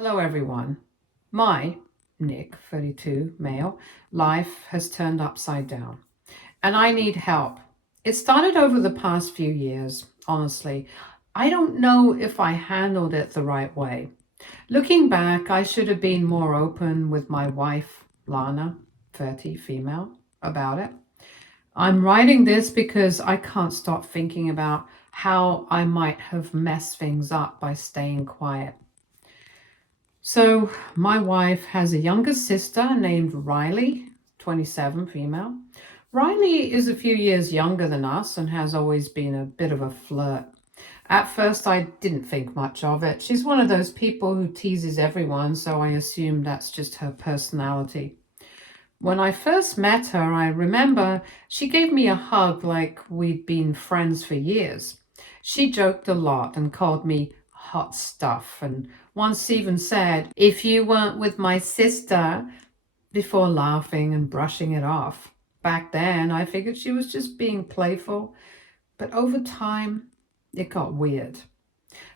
Hello everyone. My, Nick, 32, male, life has turned upside down and I need help. It started over the past few years, honestly. I don't know if I handled it the right way. Looking back, I should have been more open with my wife, Lana, 30, female, about it. I'm writing this because I can't stop thinking about how I might have messed things up by staying quiet. So, my wife has a younger sister named Riley, 27, female. Riley is a few years younger than us and has always been a bit of a flirt. At first, I didn't think much of it. She's one of those people who teases everyone, so I assumed that's just her personality. When I first met her, I remember she gave me a hug like we'd been friends for years. She joked a lot and called me hot stuff, and once even said, "If you weren't with my sister," before laughing and brushing it off. Back then, I figured she was just being playful, but over time, it got weird.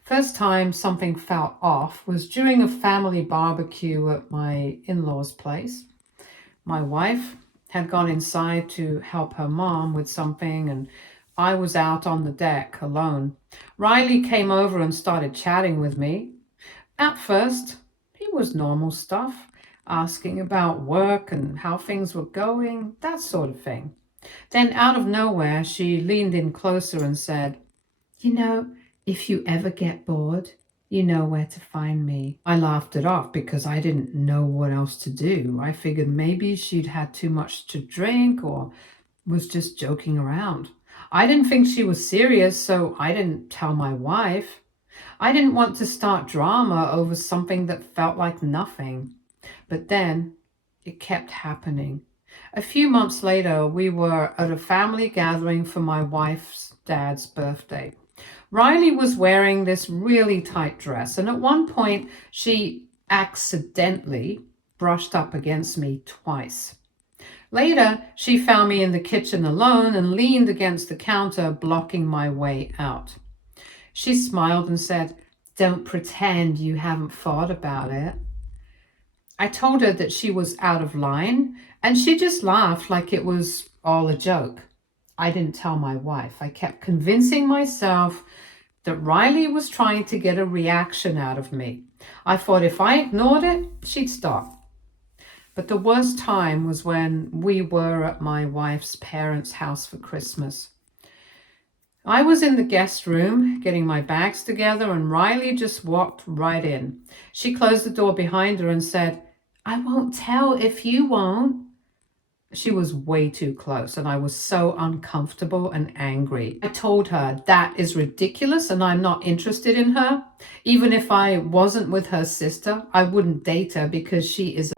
First time something felt off was during a family barbecue at my in-laws' place. My wife had gone inside to help her mom with something, and I was out on the deck alone. Riley came over and started chatting with me. At first, it was normal stuff, asking about work and how things were going, that sort of thing. Then, out of nowhere, she leaned in closer and said, "You know, if you ever get bored, you know where to find me." I laughed it off because I didn't know what else to do. I figured maybe she'd had too much to drink or was just joking around. I didn't think she was serious, so I didn't tell my wife. I didn't want to start drama over something that felt like nothing. But then it kept happening. A few months later, we were at a family gathering for my wife's dad's birthday. Riley was wearing this really tight dress, and at one point she accidentally brushed up against me twice. Later, she found me in the kitchen alone and leaned against the counter, blocking my way out. She smiled and said, "Don't pretend you haven't thought about it." I told her that she was out of line, and she just laughed like it was all a joke. I didn't tell my wife. I kept convincing myself that Riley was trying to get a reaction out of me. I thought if I ignored it, she'd stop. But the worst time was when we were at my wife's parents' house for Christmas. I was in the guest room getting my bags together, and Riley just walked right in. She closed the door behind her and said, "I won't tell if you won't." She was way too close, and I was so uncomfortable and angry. I told her that is ridiculous and I'm not interested in her. Even if I wasn't with her sister, I wouldn't date her because she is.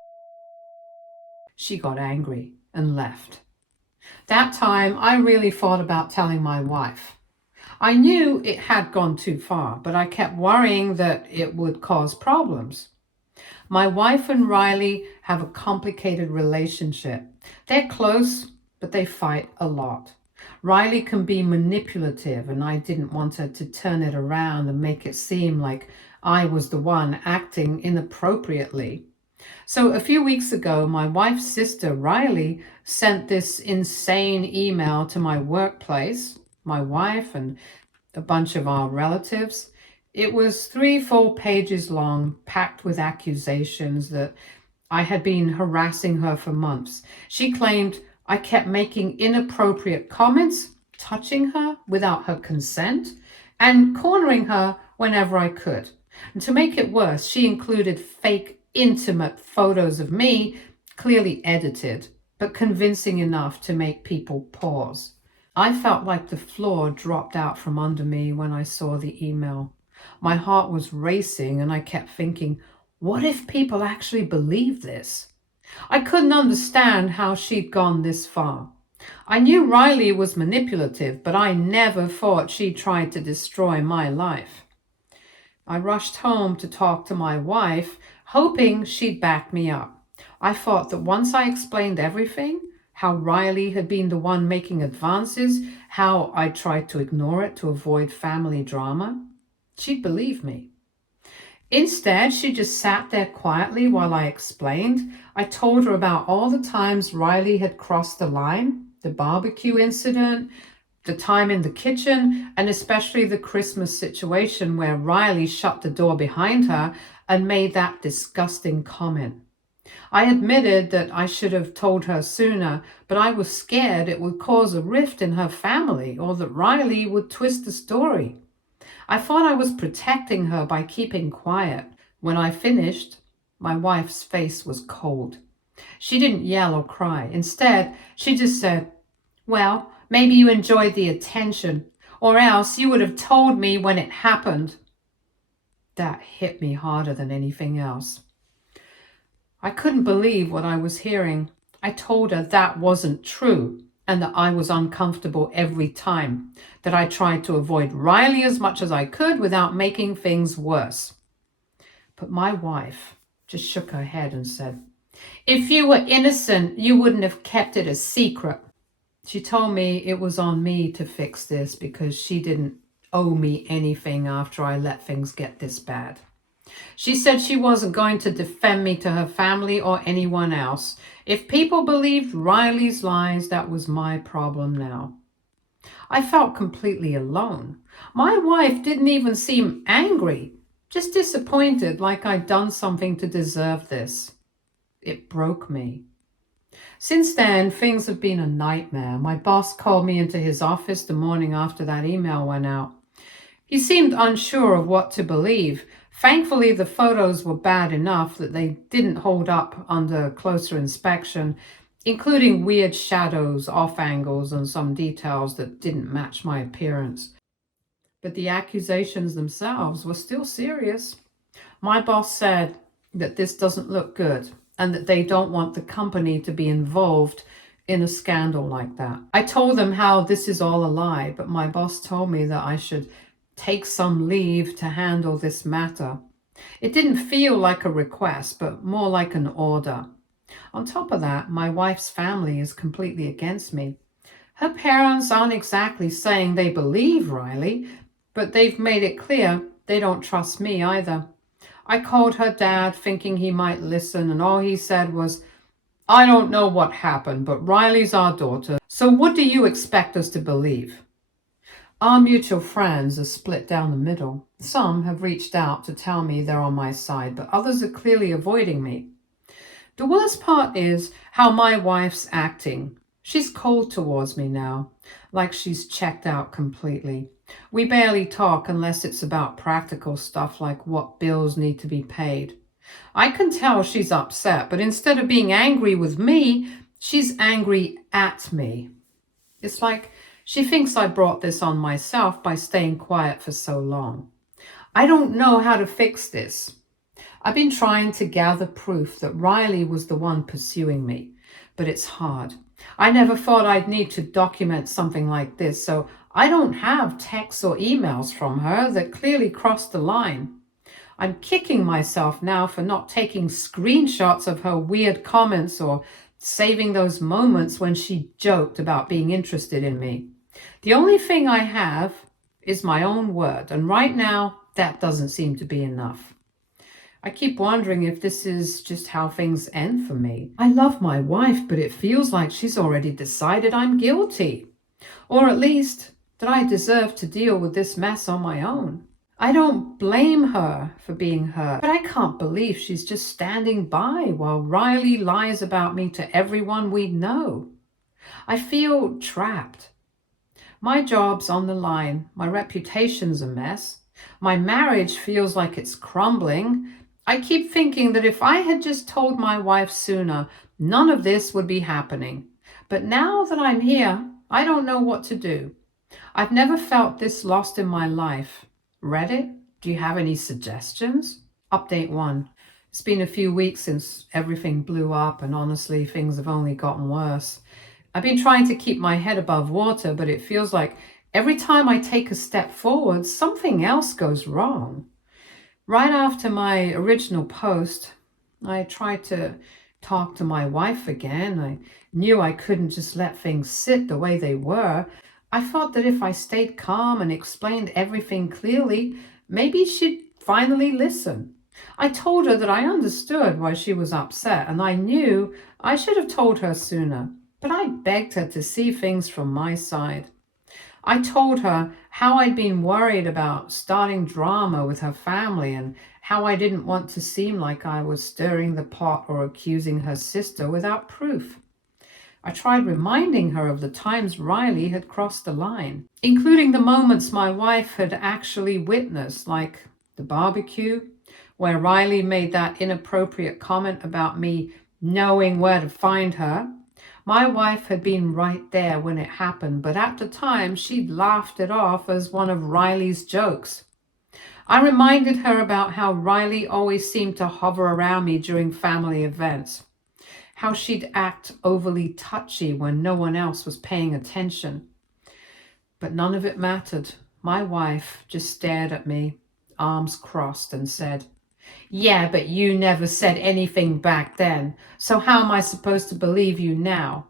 She got angry and left. That time, I really thought about telling my wife. I knew it had gone too far, but I kept worrying that it would cause problems. My wife and Riley have a complicated relationship. They're close, but they fight a lot. Riley can be manipulative, and I didn't want her to turn it around and make it seem like I was the one acting inappropriately. So a few weeks ago, my wife's sister, Riley, sent this insane email to my workplace, my wife, and a bunch of our relatives. It was 3 full pages long, packed with accusations that I had been harassing her for months. She claimed I kept making inappropriate comments, touching her without her consent, and cornering her whenever I could. And to make it worse, she included fake, intimate photos of me, clearly edited, but convincing enough to make people pause. I felt like the floor dropped out from under me when I saw the email. My heart was racing, and I kept thinking, what if people actually believe this? I couldn't understand how she'd gone this far. I knew Riley was manipulative, but I never thought she'd tried to destroy my life. I rushed home to talk to my wife, hoping she'd back me up. I thought that once I explained everything, how Riley had been the one making advances, how I tried to ignore it to avoid family drama, she'd believe me. Instead, she just sat there quietly while I explained. I told her about all the times Riley had crossed the line, the barbecue incident, the time in the kitchen, and especially the Christmas situation where Riley shut the door behind her and made that disgusting comment. I admitted that I should have told her sooner, but I was scared it would cause a rift in her family or that Riley would twist the story. I thought I was protecting her by keeping quiet. When I finished, my wife's face was cold. She didn't yell or cry. Instead, she just said, "Well, maybe you enjoyed the attention, or else you would have told me when it happened." That hit me harder than anything else. I couldn't believe what I was hearing. I told her that wasn't true and that I was uncomfortable every time, that I tried to avoid Riley as much as I could without making things worse. But my wife just shook her head and said, "If you were innocent, you wouldn't have kept it a secret." She told me it was on me to fix this because she didn't owe me anything after I let things get this bad. She said she wasn't going to defend me to her family or anyone else. If people believed Riley's lies, that was my problem now. I felt completely alone. My wife didn't even seem angry, just disappointed, like I'd done something to deserve this. It broke me. Since then, things have been a nightmare. My boss called me into his office the morning after that email went out. He seemed unsure of what to believe. Thankfully, the photos were bad enough that they didn't hold up under closer inspection, including weird shadows, off angles, and some details that didn't match my appearance. But the accusations themselves were still serious. My boss said that this doesn't look good and that they don't want the company to be involved in a scandal like that. I told them how this is all a lie, but my boss told me that I should take some leave to handle this matter. It didn't feel like a request, but more like an order. On top of that, my wife's family is completely against me. Her parents aren't exactly saying they believe Riley, but they've made it clear they don't trust me either. I called her dad thinking he might listen, and all he said was, "I don't know what happened, but Riley's our daughter, so what do you expect us to believe?" Our mutual friends are split down the middle. Some have reached out to tell me they're on my side, but others are clearly avoiding me. The worst part is how my wife's acting. She's cold towards me now, like she's checked out completely. We barely talk unless it's about practical stuff like what bills need to be paid. I can tell she's upset, but instead of being angry with me, she's angry at me. It's like she thinks I brought this on myself by staying quiet for so long. I don't know how to fix this. I've been trying to gather proof that Riley was the one pursuing me, but it's hard. I never thought I'd need to document something like this, so I don't have texts or emails from her that clearly crossed the line. I'm kicking myself now for not taking screenshots of her weird comments or saving those moments when she joked about being interested in me. The only thing I have is my own word, and right now, that doesn't seem to be enough. I keep wondering if this is just how things end for me. I love my wife, but it feels like she's already decided I'm guilty, or at least that I deserve to deal with this mess on my own. I don't blame her for being hurt, but I can't believe she's just standing by while Riley lies about me to everyone we know. I feel trapped. My job's on the line. My reputation's a mess. My marriage feels like it's crumbling. I keep thinking that if I had just told my wife sooner, none of this would be happening. But now that I'm here, I don't know what to do. I've never felt this lost in my life. Reddit, do you have any suggestions? Update 1. It's been a few weeks since everything blew up, and honestly, things have only gotten worse. I've been trying to keep my head above water, but it feels like every time I take a step forward, something else goes wrong. Right after my original post, I tried to talk to my wife again. I knew I couldn't just let things sit the way they were. I thought that if I stayed calm and explained everything clearly, maybe she'd finally listen. I told her that I understood why she was upset, and I knew I should have told her sooner, but I begged her to see things from my side. I told her how I'd been worried about starting drama with her family and how I didn't want to seem like I was stirring the pot or accusing her sister without proof. I tried reminding her of the times Riley had crossed the line, including the moments my wife had actually witnessed, like the barbecue, where Riley made that inappropriate comment about me knowing where to find her. My wife had been right there when it happened, but at the time she'd laughed it off as one of Riley's jokes. I reminded her about how Riley always seemed to hover around me during family events, how she'd act overly touchy when no one else was paying attention. But none of it mattered. My wife just stared at me, arms crossed, and said, "Yeah, but you never said anything back then, so how am I supposed to believe you now?"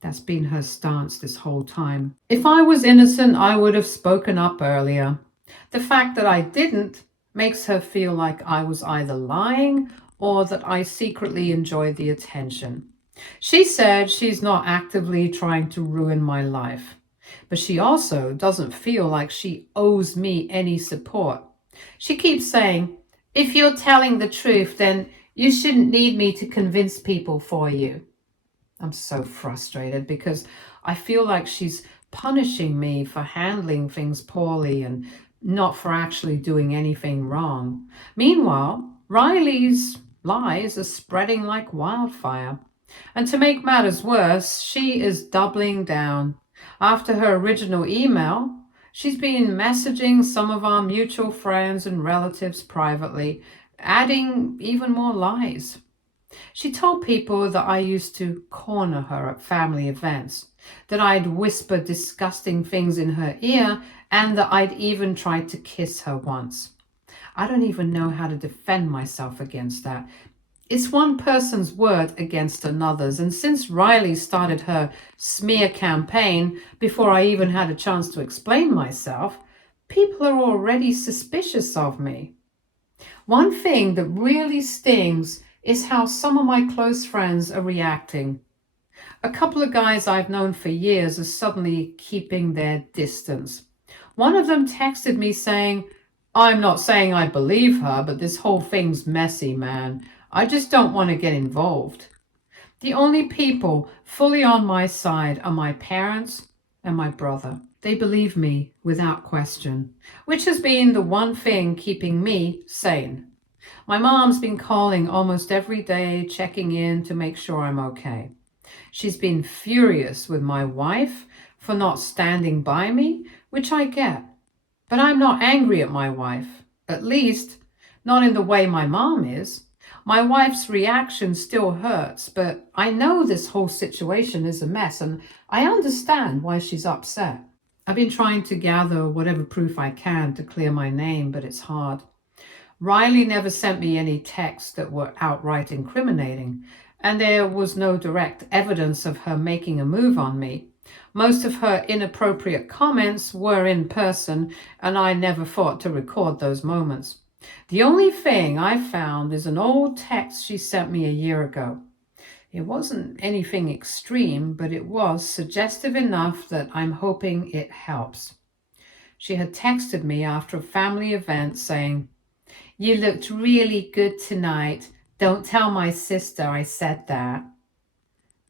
That's been her stance this whole time. If I was innocent, I would have spoken up earlier. The fact that I didn't makes her feel like I was either lying or that I secretly enjoyed the attention. She said she's not actively trying to ruin my life, but she also doesn't feel like she owes me any support. She keeps saying, "If you're telling the truth, then you shouldn't need me to convince people for you." I'm so frustrated because I feel like she's punishing me for handling things poorly and not for actually doing anything wrong. Meanwhile, Riley's lies are spreading like wildfire. And to make matters worse, she is doubling down. After her original email, she's been messaging some of our mutual friends and relatives privately, adding even more lies. She told people that I used to corner her at family events, that I'd whisper disgusting things in her ear, and that I'd even tried to kiss her once. I don't even know how to defend myself against that. It's one person's word against another's, and since Riley started her smear campaign before I even had a chance to explain myself, people are already suspicious of me. One thing that really stings is how some of my close friends are reacting. A couple of guys I've known for years are suddenly keeping their distance. One of them texted me saying, "I'm not saying I believe her, but this whole thing's messy, man. I just don't want to get involved." The only people fully on my side are my parents and my brother. They believe me without question, which has been the one thing keeping me sane. My mom's been calling almost every day, checking in to make sure I'm okay. She's been furious with my wife for not standing by me, which I get. But I'm not angry at my wife, at least not in the way my mom is. My wife's reaction still hurts, but I know this whole situation is a mess and I understand why she's upset. I've been trying to gather whatever proof I can to clear my name, but it's hard. Riley never sent me any texts that were outright incriminating, and there was no direct evidence of her making a move on me. Most of her inappropriate comments were in person, and I never thought to record those moments. The only thing I found is an old text she sent me a year ago. It wasn't anything extreme, but it was suggestive enough that I'm hoping it helps. She had texted me after a family event saying, "You looked really good tonight. Don't tell my sister I said that."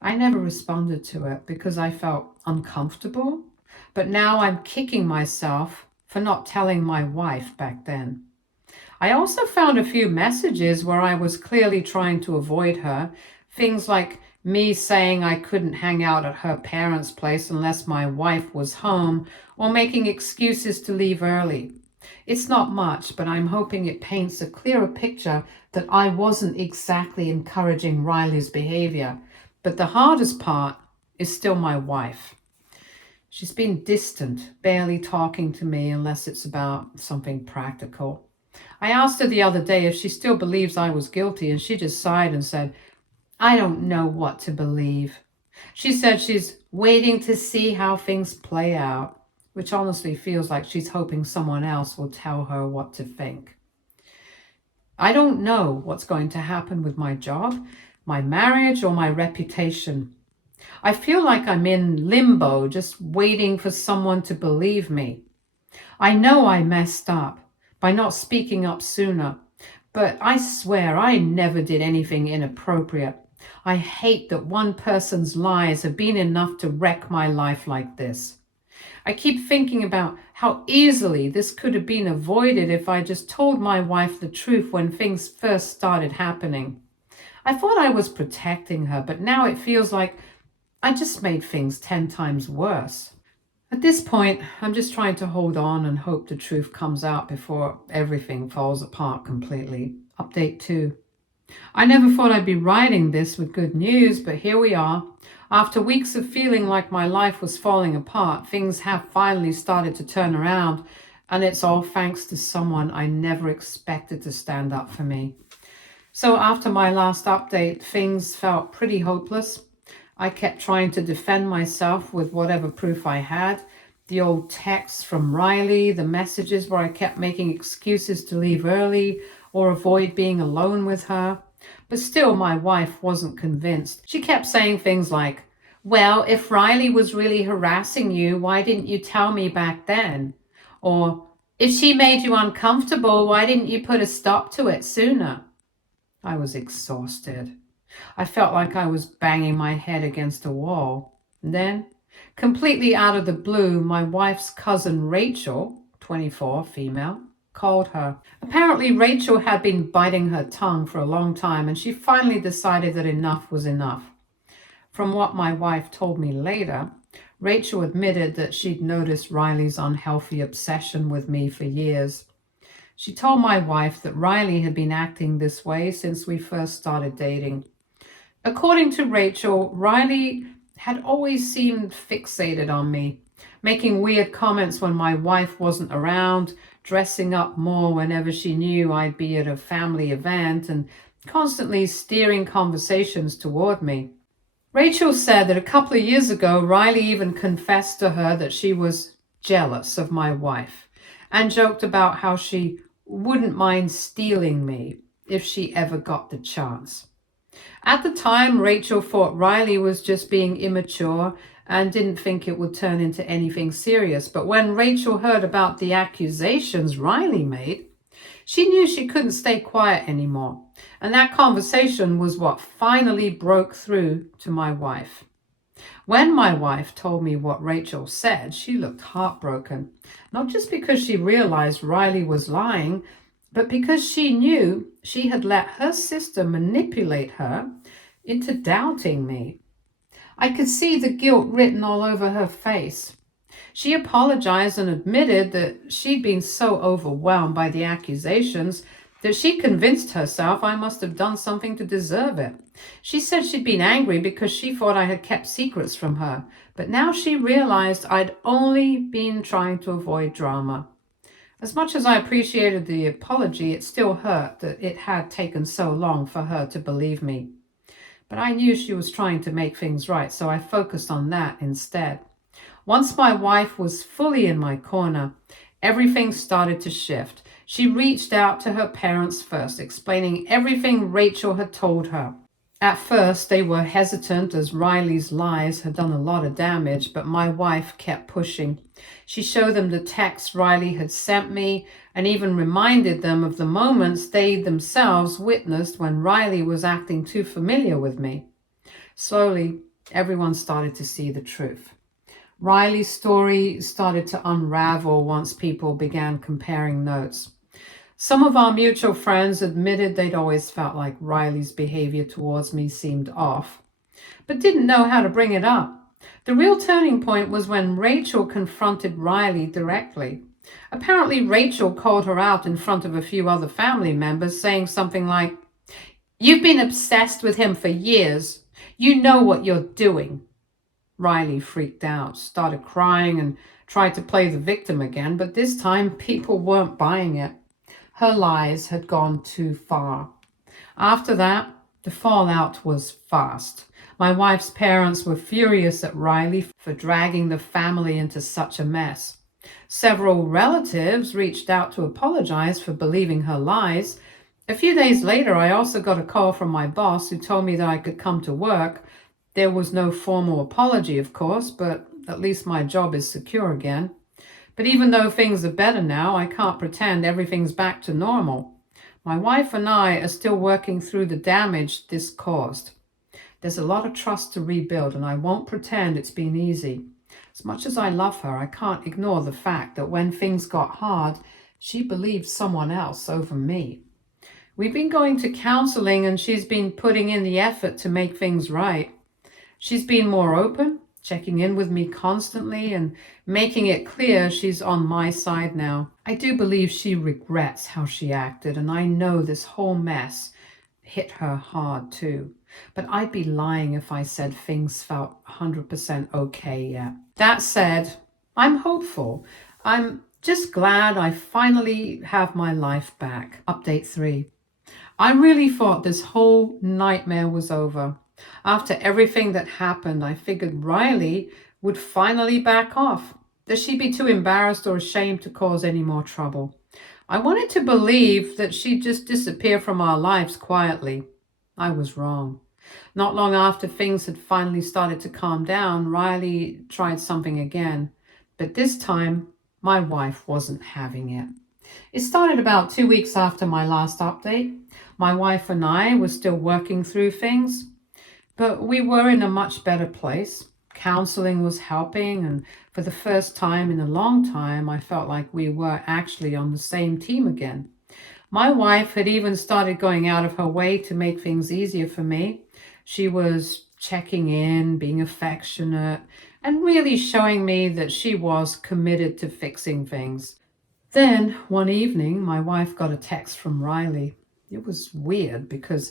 I never responded to it because I felt uncomfortable, but now I'm kicking myself for not telling my wife back then. I also found a few messages where I was clearly trying to avoid her. Things like me saying I couldn't hang out at her parents' place unless my wife was home, or making excuses to leave early. It's not much, but I'm hoping it paints a clearer picture that I wasn't exactly encouraging Riley's behavior. But the hardest part is still my wife. She's been distant, barely talking to me unless it's about something practical. I asked her the other day if she still believes I was guilty, and she just sighed and said, "I don't know what to believe." She said she's waiting to see how things play out, which honestly feels like she's hoping someone else will tell her what to think. I don't know what's going to happen with my job, my marriage, or my reputation. I feel like I'm in limbo, just waiting for someone to believe me. I know I messed up by not speaking up sooner, but I swear I never did anything inappropriate. I hate that one person's lies have been enough to wreck my life like this. I keep thinking about how easily this could have been avoided if I just told my wife the truth when things first started happening. I thought I was protecting her, but now it feels like I just made things 10 times worse. At this point, I'm just trying to hold on and hope the truth comes out before everything falls apart completely. Update 2. I never thought I'd be writing this with good news, but here we are. After weeks of feeling like my life was falling apart, things have finally started to turn around, and it's all thanks to someone I never expected to stand up for me. So after my last update, things felt pretty hopeless. I kept trying to defend myself with whatever proof I had. The old texts from Riley, the messages where I kept making excuses to leave early or avoid being alone with her. But still, my wife wasn't convinced. She kept saying things like, well, if Riley was really harassing you, why didn't you tell me back then? Or, if she made you uncomfortable, why didn't you put a stop to it sooner? I was exhausted. I felt like I was banging my head against a wall. And then, completely out of the blue, my wife's cousin Rachel, 24, female, called her. Apparently, Rachel had been biting her tongue for a long time, and she finally decided that enough was enough. From what my wife told me later, Rachel admitted that she'd noticed Riley's unhealthy obsession with me for years. She told my wife that Riley had been acting this way since we first started dating. According to Rachel, Riley had always seemed fixated on me, making weird comments when my wife wasn't around, dressing up more whenever she knew I'd be at a family event, and constantly steering conversations toward me. Rachel said that a couple of years ago, Riley even confessed to her that she was jealous of my wife and joked about how she wouldn't mind stealing me if she ever got the chance. At the time, Rachel thought Riley was just being immature and didn't think it would turn into anything serious. But when Rachel heard about the accusations Riley made, she knew she couldn't stay quiet anymore. And that conversation was what finally broke through to my wife. When my wife told me what Rachel said, she looked heartbroken, not just because she realized Riley was lying, but because she knew she had let her sister manipulate her into doubting me. I could see the guilt written all over her face. She apologized and admitted that she'd been so overwhelmed by the accusations that she convinced herself I must have done something to deserve it. She said she'd been angry because she thought I had kept secrets from her, but now she realized I'd only been trying to avoid drama. As much as I appreciated the apology, it still hurt that it had taken so long for her to believe me. But I knew she was trying to make things right, so I focused on that instead. Once my wife was fully in my corner, everything started to shift. She reached out to her parents first, explaining everything Rachel had told her. At first, they were hesitant as Riley's lies had done a lot of damage, but my wife kept pushing. She showed them the texts Riley had sent me and even reminded them of the moments they themselves witnessed when Riley was acting too familiar with me. Slowly, everyone started to see the truth. Riley's story started to unravel once people began comparing notes. Some of our mutual friends admitted they'd always felt like Riley's behavior towards me seemed off, but didn't know how to bring it up. The real turning point was when Rachel confronted Riley directly. Apparently, Rachel called her out in front of a few other family members, saying something like, "You've been obsessed with him for years. You know what you're doing." Riley freaked out, started crying, and tried to play the victim again, but this time people weren't buying it. Her lies had gone too far. After that, the fallout was fast. My wife's parents were furious at Riley for dragging the family into such a mess. Several relatives reached out to apologize for believing her lies, A few days later, I also got a call from my boss who told me that I could come to work. There was no formal apology, of course, but at least my job is secure again. But even though things are better now, I can't pretend everything's back to normal. My wife and I are still working through the damage this caused. There's a lot of trust to rebuild, and I won't pretend it's been easy. As much as I love her, I can't ignore the fact that when things got hard, she believed someone else over me. We've been going to counseling, and she's been putting in the effort to make things right. She's been more open, checking in with me constantly and making it clear she's on my side now. I do believe she regrets how she acted, and I know this whole mess hit her hard too. But I'd be lying if I said things felt 100% okay yet. That said, I'm hopeful. I'm just glad I finally have my life back. Update 3. I really thought this whole nightmare was over. After everything that happened, I figured Riley would finally back off, that she'd be too embarrassed or ashamed to cause any more trouble. I wanted to believe that she'd just disappear from our lives quietly. I was wrong. Not long after things had finally started to calm down, Riley tried something again. But this time, my wife wasn't having it. It started about 2 weeks after my last update. My wife and I were still working through things, but we were in a much better place. Counseling was helping, and for the first time in a long time, I felt like we were actually on the same team again. My wife had even started going out of her way to make things easier for me. She was checking in, being affectionate, and really showing me that she was committed to fixing things. Then, one evening, my wife got a text from Riley. It was weird because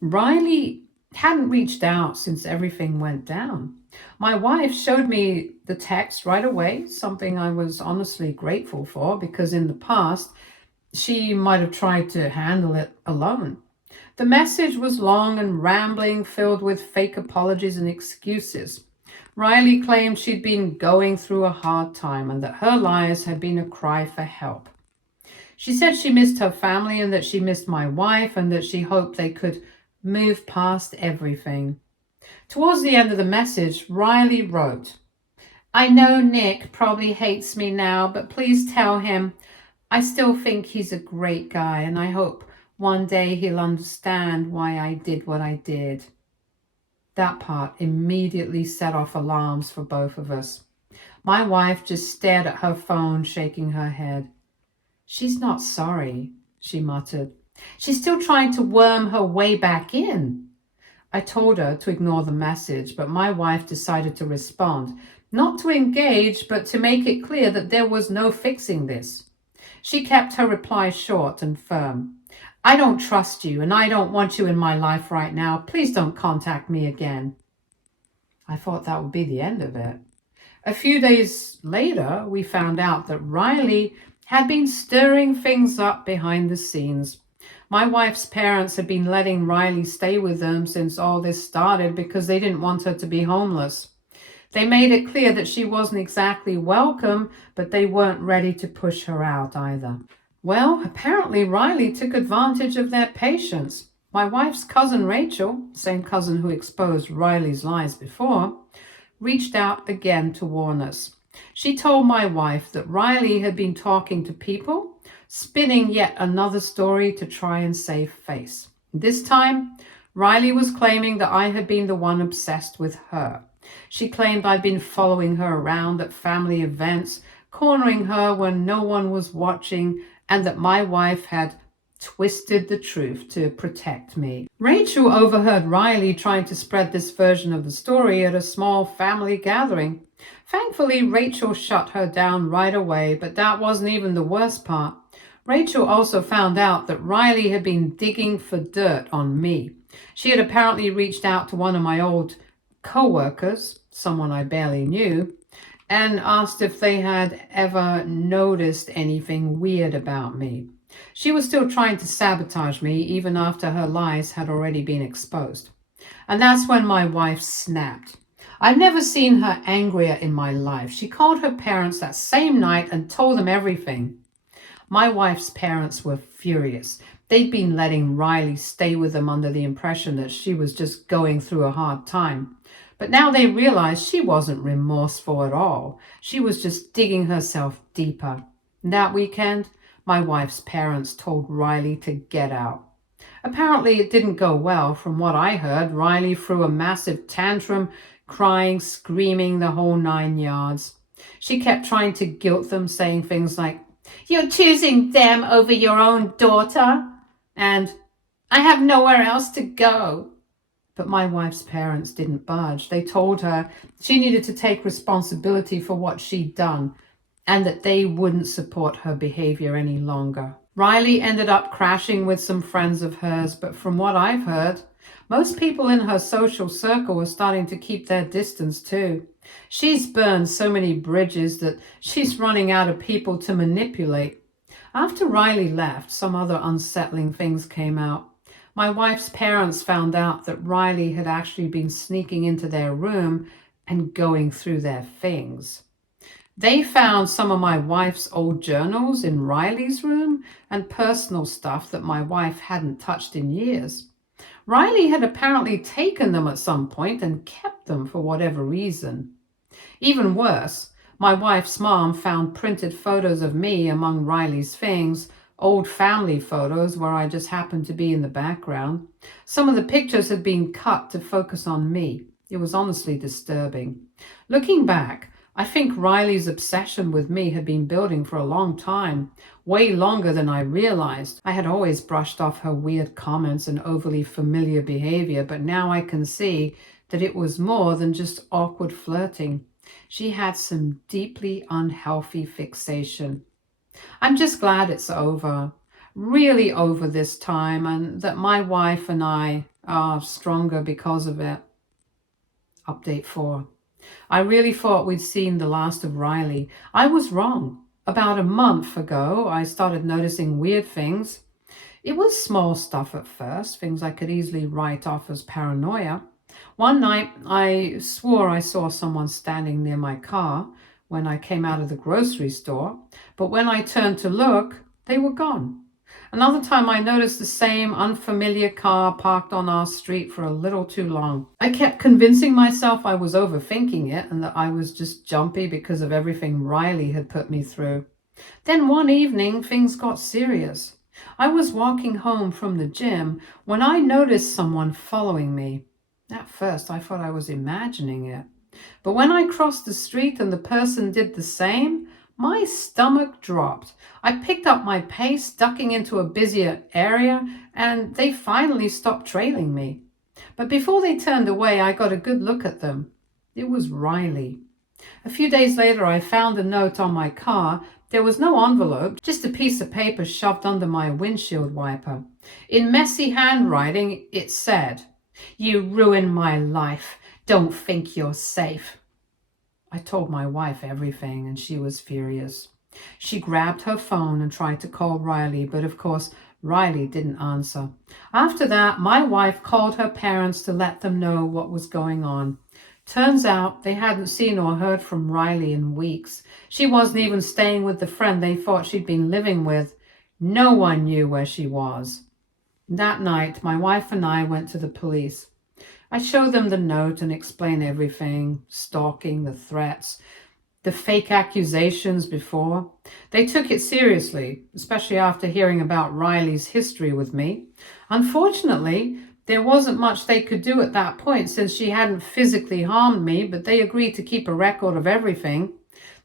Riley hadn't reached out since everything went down. My wife showed me the text right away, something I was honestly grateful for because in the past, she might have tried to handle it alone. The message was long and rambling, filled with fake apologies and excuses. Riley claimed she'd been going through a hard time and that her lies had been a cry for help. She said she missed her family and that she missed my wife and that she hoped they could move past everything. Towards the end of the message, Riley wrote, "I know Nick probably hates me now, but please tell him I still think he's a great guy and I hope one day he'll understand why I did what I did." That part immediately set off alarms for both of us. My wife just stared at her phone, shaking her head. "She's not sorry," she muttered. "She's still trying to worm her way back in." I told her to ignore the message, but my wife decided to respond, not to engage, but to make it clear that there was no fixing this. She kept her reply short and firm. "I don't trust you, and I don't want you in my life right now. Please don't contact me again." I thought that would be the end of it. A few days later, we found out that Riley had been stirring things up behind the scenes. My wife's parents had been letting Riley stay with them since all this started because they didn't want her to be homeless. They made it clear that she wasn't exactly welcome, but they weren't ready to push her out either. Well, apparently Riley took advantage of their patience. My wife's cousin Rachel, same cousin who exposed Riley's lies before, reached out again to warn us. She told my wife that Riley had been talking to people, spinning yet another story to try and save face. This time, Riley was claiming that I had been the one obsessed with her. She claimed I'd been following her around at family events, cornering her when no one was watching, and that my wife had twisted the truth to protect me. Rachel overheard Riley trying to spread this version of the story at a small family gathering. Thankfully, Rachel shut her down right away, but that wasn't even the worst part. Rachel also found out that Riley had been digging for dirt on me. She had apparently reached out to one of my old co-workers, someone I barely knew, and asked if they had ever noticed anything weird about me. She was still trying to sabotage me even after her lies had already been exposed. And that's when my wife snapped. I've never seen her angrier in my life. She called her parents that same night and told them everything. My wife's parents were furious. They'd been letting Riley stay with them under the impression that she was just going through a hard time. But now they realized she wasn't remorseful at all. She was just digging herself deeper. That weekend, my wife's parents told Riley to get out. Apparently, it didn't go well. From what I heard, Riley threw a massive tantrum, crying, screaming, the whole 9 yards. She kept trying to guilt them, saying things like, "You're choosing them over your own daughter," and "I have nowhere else to go." But my wife's parents didn't budge. They told her she needed to take responsibility for what she'd done and that they wouldn't support her behavior any longer. Riley ended up crashing with some friends of hers, but from what I've heard, most people in her social circle are starting to keep their distance too. She's burned so many bridges that she's running out of people to manipulate. After Riley left, some other unsettling things came out. My wife's parents found out that Riley had actually been sneaking into their room and going through their things. They found some of my wife's old journals in Riley's room and personal stuff that my wife hadn't touched in years. Riley had apparently taken them at some point and kept them for whatever reason. Even worse, my wife's mom found printed photos of me among Riley's things, old family photos where I just happened to be in the background. Some of the pictures had been cut to focus on me. It was honestly disturbing. Looking back, I think Riley's obsession with me had been building for a long time, way longer than I realized. I had always brushed off her weird comments and overly familiar behavior, but now I can see that it was more than just awkward flirting. She had some deeply unhealthy fixation. I'm just glad it's over, really over this time, and that my wife and I are stronger because of it. Update 4. I really thought we'd seen the last of Riley. I was wrong. About a month ago, I started noticing weird things. It was small stuff at first, things I could easily write off as paranoia. One night, I swore I saw someone standing near my car when I came out of the grocery store, but when I turned to look, they were gone. Another time I noticed the same unfamiliar car parked on our street for a little too long. I kept convincing myself I was overthinking it and that I was just jumpy because of everything Riley had put me through. Then one evening, things got serious. I was walking home from the gym when I noticed someone following me. At first, I thought I was imagining it. But when I crossed the street and the person did the same, my stomach dropped. I picked up my pace, ducking into a busier area, and they finally stopped trailing me. But before they turned away, I got a good look at them. It was Riley. A few days later, I found a note on my car. There was no envelope, just a piece of paper shoved under my windshield wiper. In messy handwriting, it said, "You ruined my life. Don't think you're safe." I told my wife everything, and she was furious. She grabbed her phone and tried to call Riley, but of course, Riley didn't answer. After that, my wife called her parents to let them know what was going on. Turns out they hadn't seen or heard from Riley in weeks. She wasn't even staying with the friend they thought she'd been living with. No one knew where she was. That night, my wife and I went to the police. I showed them the note and explained everything, stalking, the threats, the fake accusations before. They took it seriously, especially after hearing about Riley's history with me. Unfortunately, there wasn't much they could do at that point since she hadn't physically harmed me, but they agreed to keep a record of everything.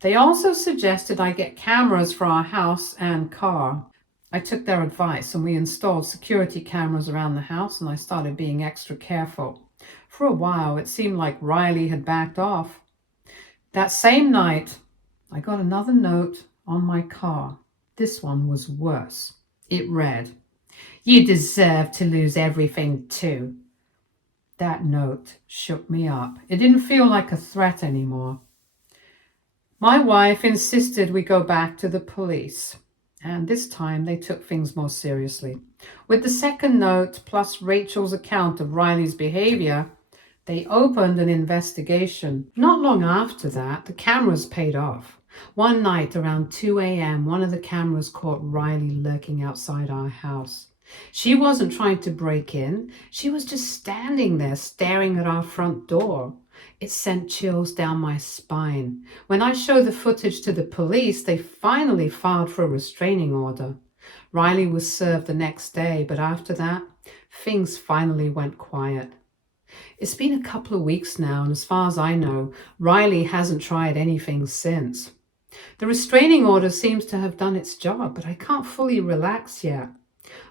They also suggested I get cameras for our house and car. I took their advice and we installed security cameras around the house, and I started being extra careful. For a while, it seemed like Riley had backed off. That same night, I got another note on my car. This one was worse. It read, "You deserve to lose everything too." That note shook me up. It didn't feel like a threat anymore. My wife insisted we go back to the police, and this time they took things more seriously. With the second note, plus Rachel's account of Riley's behavior, they opened an investigation. Not long after that, the cameras paid off. One night around 2 a.m., one of the cameras caught Riley lurking outside our house. She wasn't trying to break in. She was just standing there staring at our front door. It sent chills down my spine. When I showed the footage to the police, they finally filed for a restraining order. Riley was served the next day, but after that, things finally went quiet. It's been a couple of weeks now, and as far as I know, Riley hasn't tried anything since. The restraining order seems to have done its job, but I can't fully relax yet.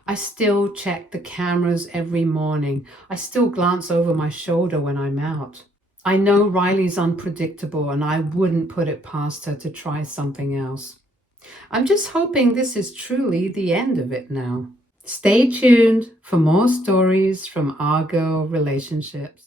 I still check the cameras every morning. I still glance over my shoulder when I'm out. I know Riley's unpredictable, and I wouldn't put it past her to try something else. I'm just hoping this is truly the end of it now. Stay tuned for more stories from our girl relationships.